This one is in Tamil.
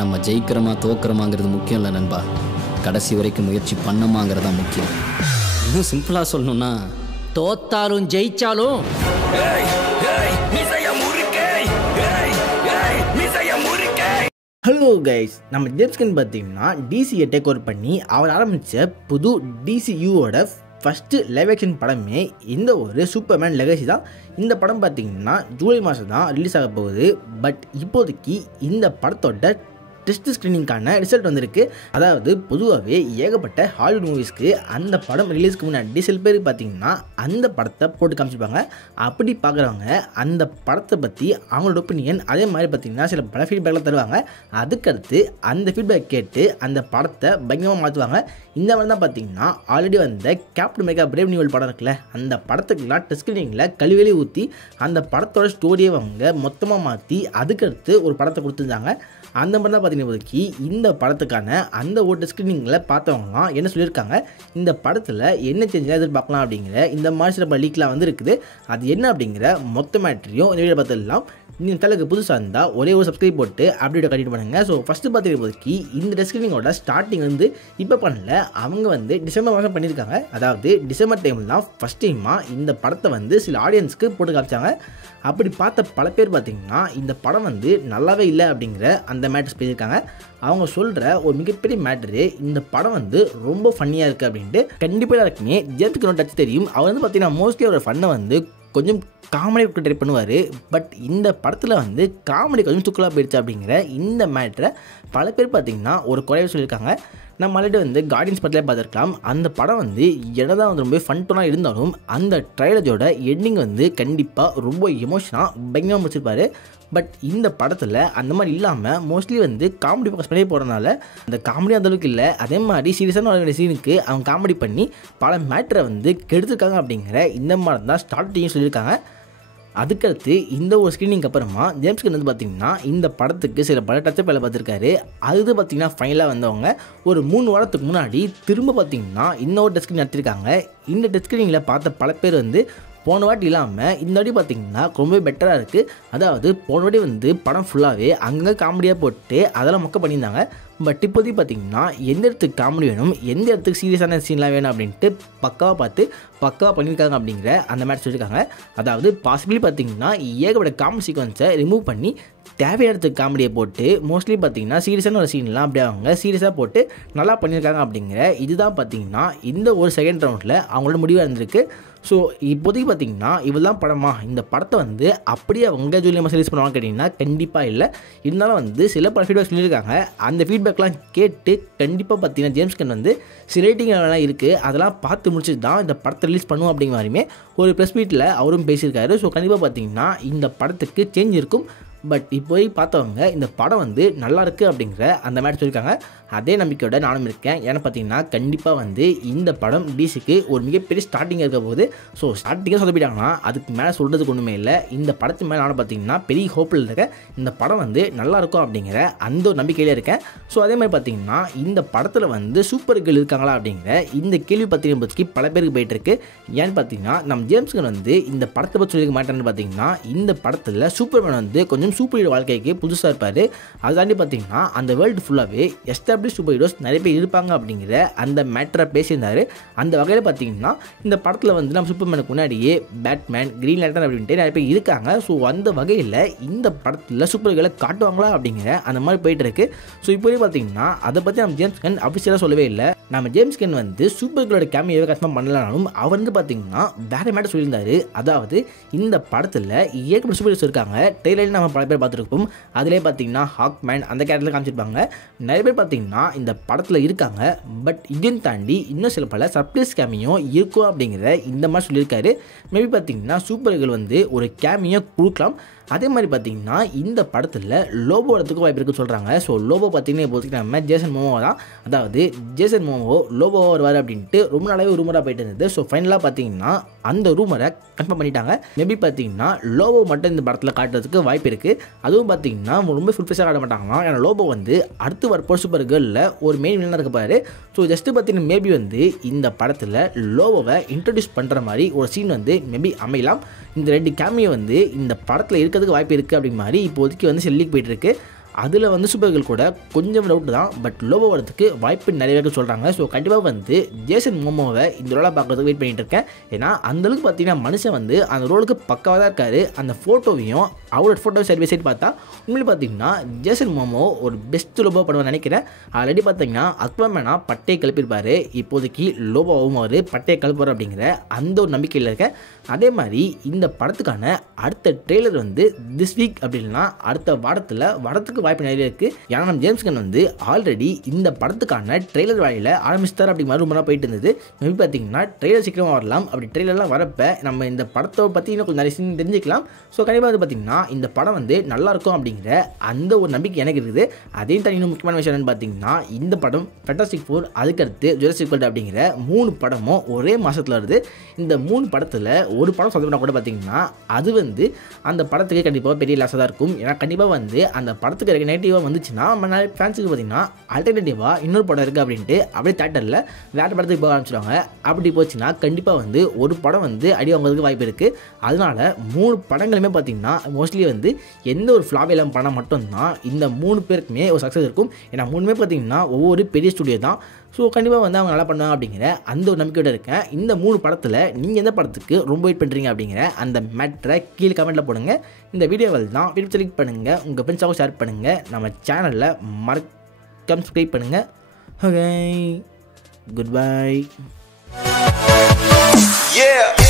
நம்ம ஜெயிக்கிறோமா தோக்குறோமாங்கிறது முக்கியம் இல்லை நண்பா, கடைசி வரைக்கும் முயற்சி பண்ணமாங்கிறதா முக்கியம். இன்னும் சிம்பிளாக சொல்லணும்னா, தோத்தாலும் ஜெயிச்சாலும் ஹலோ கைஸ், நம்ம ஜேம்ஸ்கன் பார்த்தீங்கன்னா டிசியை டேக் ஓவர் பண்ணி அவர் ஆரம்பித்த புது டிசியூவோட ஃபஸ்ட்டு லைவ் ஆக்ஷன் படமே இந்த ஒரு சூப்பர்மேன் லெகசி தான். இந்த படம் பார்த்திங்கன்னா ஜூலை மாதம் தான் ரிலீஸ் ஆக போகுது. பட் இப்போதைக்கு இந்த படத்தோட டெஸ்ட் ஸ்க்ரீனிங்கான ரிசல்ட் வந்திருக்கு. அதாவது பொதுவாகவே ஏகப்பட்ட ஹாலிவுட் மூவிஸ்க்கு அந்த படம் ரிலீஸ்க்கு முன்னாடி சில பேர் பார்த்திங்கன்னா அந்த படத்தை போட்டு காமிச்சிருப்பாங்க. அப்படி பார்க்குறவங்க அந்த படத்தை பற்றி அவங்களோட ஒப்பீனியன் அதே மாதிரி பார்த்திங்கன்னா சில பல ஃபீட்பேக்லாம் தருவாங்க. அதுக்கடுத்து அந்த ஃபீட்பேக் கேட்டு அந்த படத்தை பயங்கரமாக மாற்றுவாங்க. இந்த மாதிரி தான் பார்த்திங்கன்னா ஆல்ரெடி வந்த captain America brave new world படம் இருக்குல்ல, அந்த படத்துக்குலாம் டெஸ்ட் ஸ்க்ரீனிங்கில் கழுவெளி ஊற்றி அந்த படத்தோட ஸ்டோரியை அவங்க மொத்தமாக மாற்றி அதுக்கடுத்து ஒரு படத்தை கொடுத்துருந்தாங்க. அந்த மாதிரி தான் பார்த்தீங்கன்னா இப்போதைக்கு இந்த படத்துக்கான அந்த ஒரு ஸ்க்ரீனிங்கில் பார்த்தவங்களாம் என்ன சொல்லியிருக்காங்க, இந்த படத்தில் என்ன சேஞ்செலாம் எதிர்பார்க்கலாம் அப்படிங்கிற இந்த மாதிரி சில லீக்லாம் வந்து இருக்குது. அது என்ன அப்படிங்கிற மொத்த மேட்ரியும் இந்த வீடியோ பார்த்துடலாம். நீங்கள் தலைக்கு புதுசாக இருந்தால் ஒரே ஒரு சப்ஸ்கிரைப் போட்டு அப்டேட் கண்டினியூ பண்ணுங்கள். ஸோ ஃபஸ்ட்டு பார்த்தீங்கன்னா இப்போதைக்கு இந்த ஸ்க்ரீனிங்கோட ஸ்டார்டிங் வந்து இப்போ பண்ணல, அவங்க வந்து டிசம்பர் மாதம் பண்ணியிருக்காங்க. அதாவது டிசம்பர் டைமில் தான் ஃபஸ்ட் டைமாக இந்த படத்தை வந்து சில ஆடியன்ஸ்க்கு போட்டு காமிச்சாங்க. அப்படி பார்த்த பல பேர் பார்த்திங்கன்னா இந்த படம் வந்து நல்லாவே இல்லை அப்படிங்கிற அந்த மேட்டர்ஸ் பேசியிருக்காங்க. அவங்க சொல்கிற ஒரு மிகப்பெரிய மேட்டரு, இந்த படம் வந்து ரொம்ப ஃபன்னியாக இருக்குது அப்படின்ட்டு. கண்டிப்பாக இருக்குமே ஜேம்ஸ்க்கு டச் தெரியும். அவர் வந்து பார்த்திங்கன்னா மோஸ்ட்லி ஒரு ஃபன்னை வந்து கொஞ்சம் காமெடி ட்ரை பண்ணுவார். பட் இந்த படத்தில் வந்து காமெடி கொஞ்சம் துக்கலாக போயிடுச்சு அப்படிங்கிற இந்த மேட்டரை பல பேர் பார்த்திங்கன்னா ஒரு குறைய சொல்லியிருக்காங்க. நம்ம ஆல்ரெடி வந்து கார்டியன்ஸ் படத்திலே பார்த்துருக்கலாம். அந்த படம் வந்து என்னதான் வந்து ரொம்ப ஃபன்டோனாக இருந்தாலும் அந்த ட்ரைலரோட எண்டிங் வந்து கண்டிப்பாக ரொம்ப எமோஷனாக பயங்கரமாக முடிச்சிருப்பார். பட் இந்த படத்தில் அந்த மாதிரி இல்லாமல் மோஸ்ட்லி வந்து காமெடி ஃபோக்கஸ் பண்ணி போகிறதுனால அந்த காமெடி அந்தளவுக்கு இல்லை. அதே மாதிரி சீரியஸான ஒரு சீனுக்கு அவங்க காமெடி பண்ணி பல மேட்டரை வந்து கெடுத்துருக்காங்க அப்படிங்கிற இந்த மாதிரி தான் ஸ்டார்டிங்கும் சொல்லியிருக்காங்க. அதுக்கடுத்து இந்த ஒரு ஸ்க்ரீனிங்க்கு அப்புறமா ஜேம்ஸ்கன் வந்து பார்த்திங்கன்னா இந்த படத்துக்கு சில பல டச்சப் வேலை பார்த்துருக்காரு. அது பார்த்திங்கன்னா ஃபைனலாக வந்தவங்க ஒரு 3 வாரத்துக்கு முன்னாடி திரும்ப பார்த்திங்கன்னா இன்னொரு டெஸ்ட் ஸ்க்ரீன் நடத்திருக்காங்க. இந்த டெஸ்ட் ஸ்க்ரீனிங்கில் பார்த்த பல பேர் வந்து போன வாட்டி இல்லாமல் இந்த வாட்டி பார்த்திங்கன்னா ரொம்ப பெட்டராக இருக்குது. அதாவது போன வாட்டி வந்து படம் ஃபுல்லாகவே அங்கங்கே காமெடியாக போட்டு அதெல்லாம் மொக்க பண்ணியிருந்தாங்க. பட் இப்போதைக்கு பார்த்திங்கன்னா எந்த இடத்துக்கு காமெடி வேணும், எந்த இடத்துக்கு சீரியஸான சீன்லாம் வேணும் அப்படின்ட்டு பக்காவாக பார்த்து பக்காவாக பண்ணியிருக்காங்க அப்படிங்கிற அந்த மேட்ச் சொல்லியிருக்காங்க. அதாவது பாசிபிளி பார்த்திங்கன்னா ஏகப்பட்ட காமெடி சீக்வன்ஸை ரிமூவ் பண்ணி தேவையான இடத்துக்கு காமெடியை போட்டு மோஸ்ட்லி பார்த்திங்கன்னா சீரியஸான ஒரு சீன்லாம் அப்படியே அவங்க சீரியஸாக போட்டு நல்லா பண்ணியிருக்காங்க அப்படிங்கிற இதுதான் பார்த்திங்கன்னா இந்த ஒரு செகண்ட் ரவுண்டில் அவங்களோட முடிவாக இருந்திருக்கு. ஸோ இப்போதைக்கு பார்த்திங்கன்னா இவெல்லாம் படமா, இந்த படத்தை வந்து அப்படியே அவங்க ஜூலை மாதம் ரிலீஸ் பண்ணுவாங்க கேட்டிங்கன்னா கண்டிப்பாக இல்லை. இருந்தாலும் வந்து சில பல ஃபீட்பேக் சொல்லியிருக்காங்க. அந்த ஃபீட்பேக்லாம் கேட்டு கண்டிப்பாக பார்த்திங்கன்னா ஜேம்ஸ்கன் வந்து சில ரேட்டிங் எல்லாம் இருக்குது, அதெல்லாம் பார்த்து முடிச்சுட்டு தான் இந்த படத்தை ரிலீஸ் பண்ணுவோம் அப்படிங்கிற மாதிரியுமே ஒரு ப்ரெஸ் மீட்டில் அவரும் பேசியிருக்காரு. ஸோ கண்டிப்பாக பார்த்திங்கன்னா இந்த படத்துக்கு சேஞ்ச் இருக்கும். பட் இப்போய் பார்த்தவங்க இந்த படம் வந்து நல்லா இருக்குது அப்படிங்கிற அந்த மாதிரி சொல்லியிருக்காங்க. அதே நம்பிக்கையோட நானும் இருக்கேன். ஏன்னா பார்த்தீங்கன்னா கண்டிப்பாக வந்து இந்த படம் டிசிக்கு ஒரு மிகப்பெரிய ஸ்டார்டிங்காக இருக்க போகுது. ஸோ ஸ்டார்டிங்காக சொதப்பிட்டாங்கன்னா அதுக்கு மேலே சொல்கிறதுக்கு ஒன்றுமே இல்லை. இந்த படத்து மேலே நானும் பார்த்தீங்கன்னா பெரிய ஹோப்பில் இருக்கேன். இந்த படம் வந்து நல்லாயிருக்கும் அப்படிங்கிற அந்த ஒரு நம்பிக்கையிலே இருக்கேன். ஸோ அதே மாதிரி பார்த்தீங்கன்னா இந்த படத்தில் வந்து சூப்பர் கேர்ள் இருக்காங்களா அப்படிங்கிற இந்த கேள்வி பார்த்தீங்கன்னா பல பேருக்கு போயிட்டுருக்கு. ஏன்னு பார்த்தீங்கன்னா நம்ம ஜேம்ஸ்கன் வந்து இந்த படத்தை பற்றி சொல்லிக்க மாட்டேன்னு பார்த்தீங்கன்னா இந்த படத்தில் சூப்பர்மேன் வந்து கொஞ்சம் சூப்பர் ஹீரோ வாழ்க்கைக்கு புதுசாக இருப்பார். அதை தாண்டி பார்த்தீங்கன்னா அந்த வேர்ல்டு ஃபுல்லாகவே எஸ்டாப்ளிஷ் சூப்பர் ஹீரோஸ் நிறைய பேர் இருப்பாங்க அப்படிங்கிற அந்த மேட்டரை பேசியிருந்தார். அந்த வகையில் பார்த்தீங்கன்னா இந்த படத்தில் வந்து நம்ம சூப்பர்மேனுக்கு முன்னாடியே பேட்மேன், கிரீன் லேண்டன் அப்படின்ட்டு நிறைய பேர் இருக்காங்க. ஸோ அந்த வகையில் இந்த படத்தில் சூப்பர் ஹீரோவை காட்டுவாங்களா அப்படிங்கிற அந்த மாதிரி போயிட்டு இருக்கு. ஸோ இப்போதே பார்த்தீங்கன்னா அதை பற்றி நம்ம ஜேம்ஸ்கன் அஃபிஷியலாக சொல்லவே இல்லை. நம்ம ஜேம்ஸ்கன் வந்து சூப்பர் ஹீரோட கேமியோவை கஷ்டமாக பண்ணலாலும் அவர் வந்து பார்த்தீங்கன்னா வேறு மேட்டர் சொல்லியிருந்தார். அதாவது இந்த படத்தில் ஏகப்பட்ட சூப்பர் ஹீரோஸ் இருக்காங்க. ட்ரெய்லரில் நம்ம பல பேர் பார்த்துருப்போம். அதிலே பார்த்தீங்கன்னா ஹாக்மேன் அந்த கேரக்டரில் காமிச்சிருப்பாங்க. நிறைய பேர் பார்த்தீங்கன்னா இந்த படத்தில் இருக்காங்க. பட் இதையும் தாண்டி இன்னும் சில பல சர்ப்ரைஸ் கேமியோ இருக்கும் அப்படிங்கிற இந்த மாதிரி சொல்லியிருக்காரு. மேபி பார்த்தீங்கன்னா சூப்பர் ஹீரோ வந்து ஒரு கேமியோ கொடுக்கலாம். அதே மாதிரி பார்த்தீங்கன்னா இந்த படத்தில் லோபோ வரதுக்கு வாய்ப்பு இருக்குன்னு சொல்கிறாங்க. ஸோ லோபோ பார்த்தீங்கன்னா இப்போதைக்கு நம்ம ஜேசன் மோமோ தான். அதாவது ஜேசன் மோமோ லோபோ வருவார் அப்படின்ட்டு ரொம்ப நாளாகவே ரூமராக போயிட்டு இருந்தது. ஸோ ஃபைனலாக பார்த்தீங்கன்னா அந்த ரூமரை கன்ஃபார்ம் பண்ணிட்டாங்க. மேபி பார்த்தீங்கன்னா லோபோ மட்டும் இந்த படத்தில் காட்டுறதுக்கு வாய்ப்பு இருக்குது. அதுவும் பார்த்தீங்கன்னா ரொம்ப ஃபுல்ஃபேஸாக காட்ட மாட்டாங்களாம். ஏன்னா லோபோ வந்து அடுத்து வரப்போ சூப்பர் கேர்ளில் ஒரு மெயின் வில்லனாக இருக்க பாரு. ஸோ ஜஸ்ட்டு பார்த்தீங்கன்னா மேபி வந்து இந்த படத்தில் லோபோவை இன்ட்ரடியூஸ் பண்ணுற மாதிரி ஒரு சீன் வந்து மேபி அமையலாம். இந்த 2 கேமியோ வந்து இந்த படத்தில் இருக்கிறதுக்கு வாய்ப்பு இருக்குது அப்படிங்கிற மாதிரி இப்போதைக்கு வந்து செல்லிக்கு போயிட்டுருக்கு. அதில் வந்து சூப்பர்கள் கூட கொஞ்சம் டவுட் தான், பட் லோபோ வரதுக்கு வாய்ப்பு நிறைய பேருக்கு சொல்கிறாங்க. ஸோ கண்டிப்பாக வந்து ஜேசன் மோமோவை இந்த ரோலை பார்க்கறதுக்கு வெயிட் பண்ணிட்டு இருக்கேன். ஏன்னா அந்தளவுக்கு பார்த்தீங்கன்னா மனுஷன் வந்து அந்த ரோலுக்கு பக்காவாக தான் இருக்காரு. அந்த ஃபோட்டோவையும் அவரோட ஃபோட்டோ சைட் பை சைட் பார்த்தா உண்மையிலே பார்த்தீங்கன்னா ஜேசன் மோமோ ஒரு பெஸ்ட் லோபோ படம் நினைக்கிறேன். ஆல்ரெடி பார்த்தீங்கன்னா அக்வாமேனா பட்டையை கிளப்பியிருப்பார், இப்போதைக்கு லோபோவும் அவர் பட்டையை கிளப்புவார் அப்படிங்கிற அந்த ஒரு நம்பிக்கையில் இருக்கேன். அதே மாதிரி இந்த படத்துக்கான அடுத்த ட்ரெய்லர் வந்து திஸ் வீக் அப்படின்னா அடுத்த வாரத்தில் வரத்துக்கு வாய்ப்பு நிறைய இருக்குது. ஏன்னா நம்ம ஜேம்ஸ் கன் வந்து ஆல்ரெடி இந்த படத்துக்கான ட்ரெய்லர் வேலையில் ஆரம்பிச்சிட்டார் அப்படி மறுபடியும் போயிட்டு இருந்தது. மேபி பார்த்தீங்கன்னா ட்ரெய்லர் சீக்கிரமாக வரலாம். அப்படி ட்ரெய்லர்லாம் வரப்போ நம்ம இந்த படத்தை பற்றி இன்னும் கொஞ்சம் நிறைய சீன் தெரிஞ்சுக்கலாம். ஸோ கண்டிப்பாக வந்து பார்த்தீங்கன்னா இந்த படம் வந்து நல்லாயிருக்கும் அப்படிங்கிற அந்த ஒரு நம்பிக்கை எனக்கு இருக்குது. அதையும் தனி இன்னும் முக்கியமான விஷயம் என்னன்னு பார்த்தீங்கன்னா இந்த படம் ஃபேண்டாஸ்டிக் 4 அதுக்கடுத்து ஜுராசிக் வேர்ல்ட் அப்படிங்கிற 3 படமும் ஒரே மாதத்தில் வருது. இந்த 3 படத்தில் ஒரு படம் சொந்தம்னா கூட பார்த்தீங்கன்னா அது வந்து அந்த படத்துக்கு கண்டிப்பாக பெரிய லாஸாக தான் இருக்கும். ஏன்னா கண்டிப்பாக வந்து அந்த படத்துக்கு நெகட்டிவாக வந்துச்சுன்னா நம்ம நிறைய ஃபேன்ஸுக்கு பார்த்தீங்கன்னா ஆல்டர்னேட்டிவாக இன்னொரு படம் இருக்குது அப்படின்ட்டு அப்படியே தேட்டரில் வேறு படத்துக்கு போக ஆரம்பிச்சிடுவாங்க. அப்படி போச்சுன்னா கண்டிப்பாக வந்து ஒரு படம் வந்து அடி வாங்குறதுக்கு வாய்ப்பு இருக்குது. அதனால 3 படங்களுமே பார்த்தீங்கன்னா மோஸ்ட்லி வந்து எந்த ஒரு ஃப்ளாப் இல்லாமல் படம் மட்டும்தான் இந்த 3 பேருக்குமே ஒரு சக்ஸஸ் இருக்கும். ஏன்னா 3மே பார்த்தீங்கன்னா ஒவ்வொரு பெரிய ஸ்டுடியோ தான். ஸோ கண்டிப்பாக வந்து அவங்க நல்லா பண்ணுவாங்க அப்படிங்கிற அந்த ஒரு நம்பிக்கையோடு இருக்கேன். இந்த 3 படத்தில் நீங்கள் எந்த படத்துக்கு ரொம்ப வெயிட் பண்ணுறீங்க அப்படிங்கிற அந்த மேட்டரை கீழே கமெண்ட்டில் போடுங்க. இந்த வீடியோவில் தான் வீடியோ செலக்ட் பண்ணுங்கள், உங்கள் ஃப்ரெண்ட்ஸாகவும் ஷேர் பண்ணுங்கள், நம்ம சேனலில் மறக்காம சப்ஸ்கிரைப் பண்ணுங்கள். Okay, good bye. Yeah.